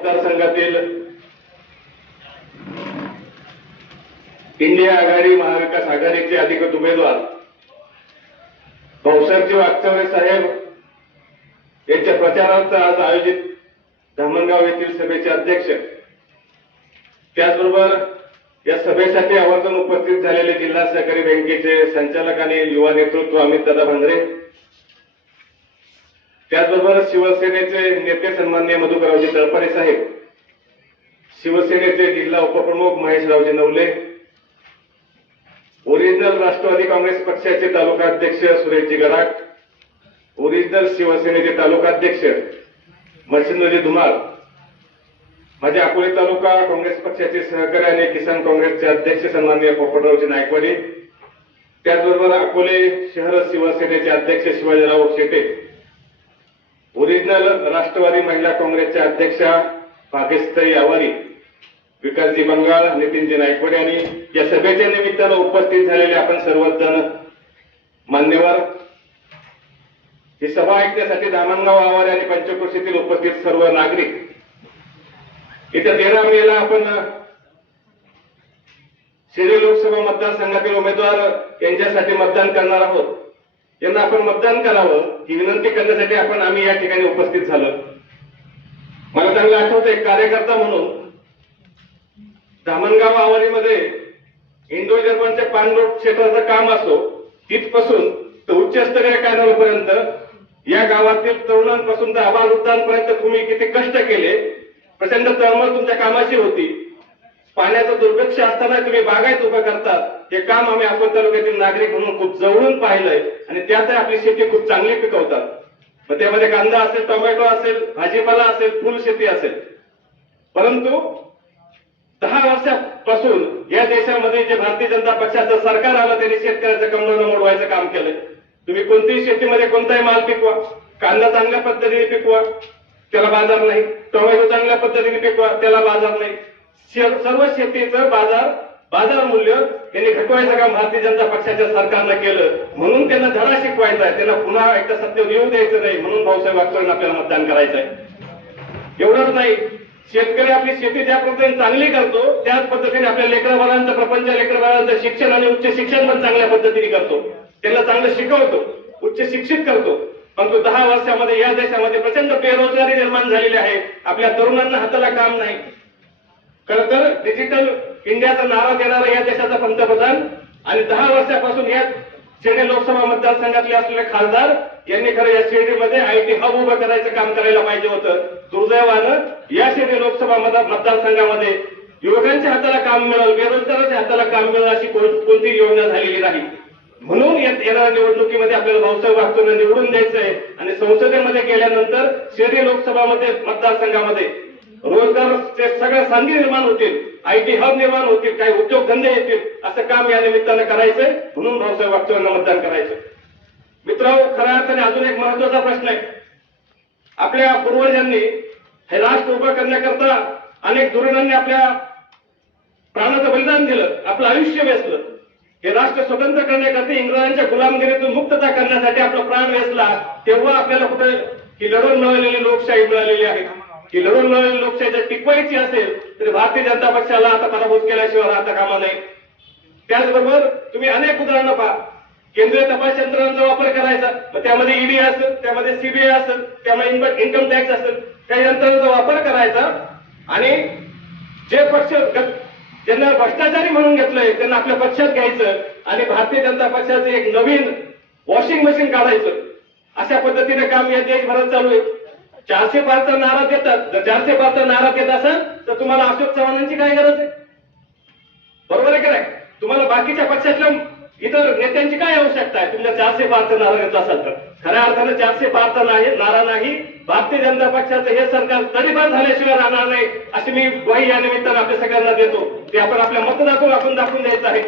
मतदारसंघातील इंडिया आघाडी महाविकास आघाडीचे अधिकृत उमेदवार भाऊसाहेबजी वागचौरे साहेब यांच्या प्रचारार्थ आज आयोजित धामणगाव येथील सभेचे अध्यक्ष. त्याचबरोबर या सभेसाठी आवर्जून उपस्थित झालेले जिल्हा सहकारी बँकेचे संचालक आणि युवा नेतृत्व अमित दादा भांगरे त्याचबरोबर शिवसेनेचे नेते सन्माननीय मधुकरावजी तळपारे साहेब शिवसेनेचे जिल्हा उपप्रमुख महेशरावजी नवले ओरिजिनल राष्ट्रवादी काँग्रेस पक्षाचे तालुका अध्यक्ष सुरेशजी गडाख ओरिजिनल शिवसेनेचे तालुका अध्यक्ष मच्छिंद्रजी धुमाळ माझे अकोले तालुका काँग्रेस पक्षाचे सहकारी आणि किसान काँग्रेसचे अध्यक्ष सन्माननीय पोपटरावजी नायकवाडी त्याचबरोबर अकोले शहर शिवसेनेचे अध्यक्ष शिवाजीराव शेटे ओरिजिनल राष्ट्रवादी महिला काँग्रेसच्या अध्यक्षा भाग्यस्ताई आवारी विकासजी बंगाल नितीनजी नायकवडे आणि या सभेच्या निमित्तानं उपस्थित झालेले आपण सर्वच जण मान्यवर. ही सभा ऐकण्यासाठी धामणगाव आवारे आणि पंचकृषीतील उपस्थित सर्व नागरिक. येत्या तेरा मेला आपण शिर्डी लोकसभा मतदारसंघातील उमेदवार यांच्यासाठी मतदान करणार आहोत. यांना आपण मतदान करावं ही विनंती करण्यासाठी आपण आम्ही या ठिकाणी उपस्थित झालो. मला चांगलं आठवत एक कार्यकर्ता म्हणून धामणगाव आवारीमध्ये इंडो जर्मनच्या पाणलोट क्षेत्राचं काम असो तिथपासून तर उच्चस्तरीय कार्यालयापर्यंत या गावातील तरुणांपासून तर आबालवृद्धांपर्यंत तुम्ही किती कष्ट केले प्रचंड तळमळ तुमच्या कामाची होती. पाण्याचं दुर्भिक्ष असताना तुम्ही बागायत उभं करतात. हे काम आम्ही आपण तालुक्यातील नागरिक म्हणून खूप जवळून पाहिलंय आणि त्यातही आपली शेती खूप चांगली पिकवतात. मग त्यामध्ये कांदा असेल टोमॅटो असेल भाजीपाला असेल फुल शेती असेल. परंतु दहा वर्षापासून या देशामध्ये जे भारतीय जनता पक्षाचं सरकार आलं त्यांनी शेतकऱ्याचं कमळनं मोडवायचं काम केलंय. तुम्ही कोणत्याही शेतीमध्ये कोणताही माल पिकवा. कांदा चांगल्या पद्धतीने पिकवा. त्याला बाजार नाही. टोमॅटो चांगल्या पद्धतीने पिकवा. त्याला बाजार नाही. सर्व शेतीचं बाजार बाजार मूल्य त्यांनी घटवायचं काम भारतीय जनता पक्षाच्या सरकारनं केलं. म्हणून त्यांना धडा शिकवायचा आहे. त्यांना पुन्हा एकदा सत्य येऊ द्यायचं नाही. म्हणून भाऊसाहेब वागचौरेंना आपल्याला मतदान करायचं आहे. एवढंच नाही. शेतकरी आपली शेती ज्या पद्धतीने चांगली करतो त्याच पद्धतीने आपल्या लेकरबाळांचं प्रपंच लेकरबाळांचं शिक्षण आणि उच्च शिक्षण पण चांगल्या पद्धतीने करतो. त्यांना चांगलं शिकवतो. उच्च शिक्षित करतो. परंतु दहा वर्षामध्ये या देशामध्ये प्रचंड बेरोजगारी निर्माण झालेली आहे. आपल्या तरुणांना हाताला काम नाही. खर तर डिजिटल इंडियाचा नारा देणारा या देशाचा पंतप्रधान आणि दहा वर्षापासून या शिर्डी लोकसभा मतदारसंघातले असलेले खासदार यांनी खरं या शिर्डीमध्ये आयटी हब उभं करायचं काम करायला पाहिजे होतं. दुर्दैवानं या शिर्डी लोकसभा मतदारसंघामध्ये युवकांच्या हाताला काम मिळेल बेरोजगाराच्या हाताला काम मिळेल अशी कोणतीही योजना झालेली नाही. म्हणून या येणाऱ्या निवडणुकीमध्ये आपल्याला भाऊसाहेब वागचौरे निवडून द्यायचं आहे आणि संसदेमध्ये गेल्यानंतर शिर्डी लोकसभामध्ये मतदारसंघामध्ये रोजगारचे सगळ्या संधी निर्माण होतील. आयटी हब निर्माण होतील काही उद्योगधंदे येतील असं काम या निमित्तानं करायचंय. म्हणून भाऊसाहेब वागचौरेंना मतदान करायचं. मित्र खऱ्या अर्थाने अजून एक महत्त्वाचा प्रश्न आहे. आपल्या पूर्वजांनी हे राष्ट्र उभं करण्याकरता अनेक धोरणांनी आपल्या प्राणाचं बलिदान दिलं आपलं आयुष्य वेचलं. हे राष्ट्र स्वतंत्र करण्याकरता इंग्रजांच्या गुलामगिरीतून मुक्तता करण्यासाठी आपला प्राण वेचला तेव्हा आपल्याला कुठे ही लढून मिळालेली लोकशाही मिळालेली आहे. ही लढून मिळालेली लोकशाही जर टिकवायची असेल तर भारतीय जनता पक्षाला आता पराभूत केल्याशिवाय आता कामा नाही त्याचबरोबर तुम्ही अनेक उदाहरणं पहा. केंद्रीय तपास यंत्रणांचा वापर करायचा मग त्यामध्ये ईडी असेल त्यामध्ये सीबीआय असेल त्यामध्ये इन्कम टॅक्स असेल त्या यंत्रणांचा वापर करायचा. आणि जे पक्ष ज्यांना भ्रष्टाचारी म्हणून घेतलंय त्यांना आपल्या पक्षात घ्यायचं आणि भारतीय जनता पक्षाचं एक नवीन वॉशिंग मशीन काढायचं. अशा पद्धतीने काम या देशभरात चालू आहे. चारशे पारचा नारा देतात. जर चारशे पारचा नारा देत असाल तर तुम्हाला अशोक चव्हाणांची काय गरज आहे? बरोबर आहे का नाही? तुम्हाला बाकीच्या पक्षातल्या इतर नेत्यांची काय आवश्यकता आहे? तुमच्या चारशे पारचा नारा देत असाल तर. खऱ्या अर्थानं चारशे पारचा नाही नारा नाही. भारतीय जनता पक्षाचं हे सरकार तडीपार झाल्याशिवाय राहणार नाही अशी मी ग्वाही या निमित्तानं आपल्या सगळ्यांना देतो. ते आपण आपल्या मतदातून आपण दाखवून द्यायचं आहे.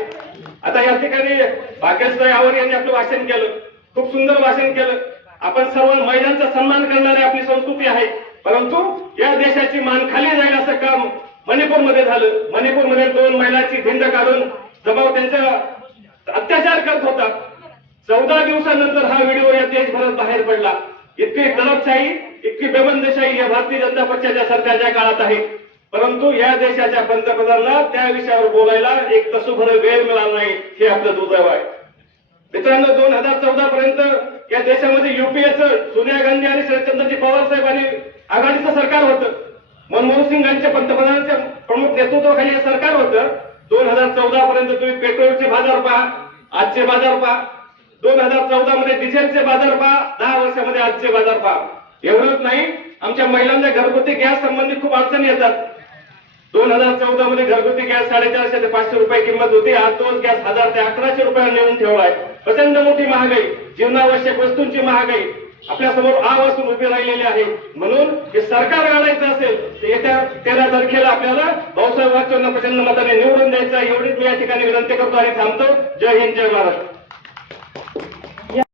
आता या ठिकाणी भाग्यश्री आवर यांनी आपलं भाषण केलं. खूप सुंदर भाषण केलं. आपण सर्व महिलांचा सन्मान करणारी आपली संस्कृती आहे. परंतु या देशाची मान खाली जाईल असं काम मणिपूरमध्ये झालं. मणिपूरमध्ये दोन महिलांची भिंड काढून जमाव त्यांचा अत्याचार करत होता. चौदा दिवसानंतर हा व्हिडिओ या देशभरात बाहेर पडला. इतकी दडपशाही इतकी बेबंदशाही या भारतीय जनता पक्षाच्या सध्याच्या काळात आहे. परंतु या देशाच्या पंतप्रधानांना त्या विषयावर बोलायला एक तसुभर वेळ मिळाला नाही हे आपलं दुर्दैव आहे. मित्रांनो दोन हजार चौदा पर्यंत या देशामध्ये युपीएचं सोनिया गांधी आणि शरदचंद्रजी पवार साहेब आणि आघाडीचं सरकार होतं. मनमोहन सिंग यांच्या पंतप्रधानांच्या प्रमुख नेतृत्वाखाली हे सरकार होतं. दोन हजार चौदा पर्यंत तुम्ही पेट्रोलचे बाजार पहा आजचे बाजार पहा. दोन हजार चौदा मध्ये डिझेलचे बाजार पहा दहा वर्षामध्ये आजचे बाजार पहा. एवढंच नाही. आमच्या महिलांना घरगुती गॅस संबंधित खूप अडचणी येतात. दोन हजार चौदा मध्ये घरगुती गॅस साडेचारशे ते पाचशे रुपये किंमत होती. आज तोच गॅस हजार ते अकराशे रुपयाला नेऊन ठेवलाय प्रचंड मोठी महागाई. जीवनावश्यक वस्तूंची महागाई आपल्यासमोर आवासून उभी राहिलेली आहे. म्हणून हे सरकार घालायचं असेल तर येत्या तेरा तारखेला आपल्याला भाऊसाहेब वागचौरना प्रचंड मताने निवडून द्यायचं एवढीच मी या ठिकाणी विनंती करतो आणि थांबतो. जय हिंद जय महाराष्ट्र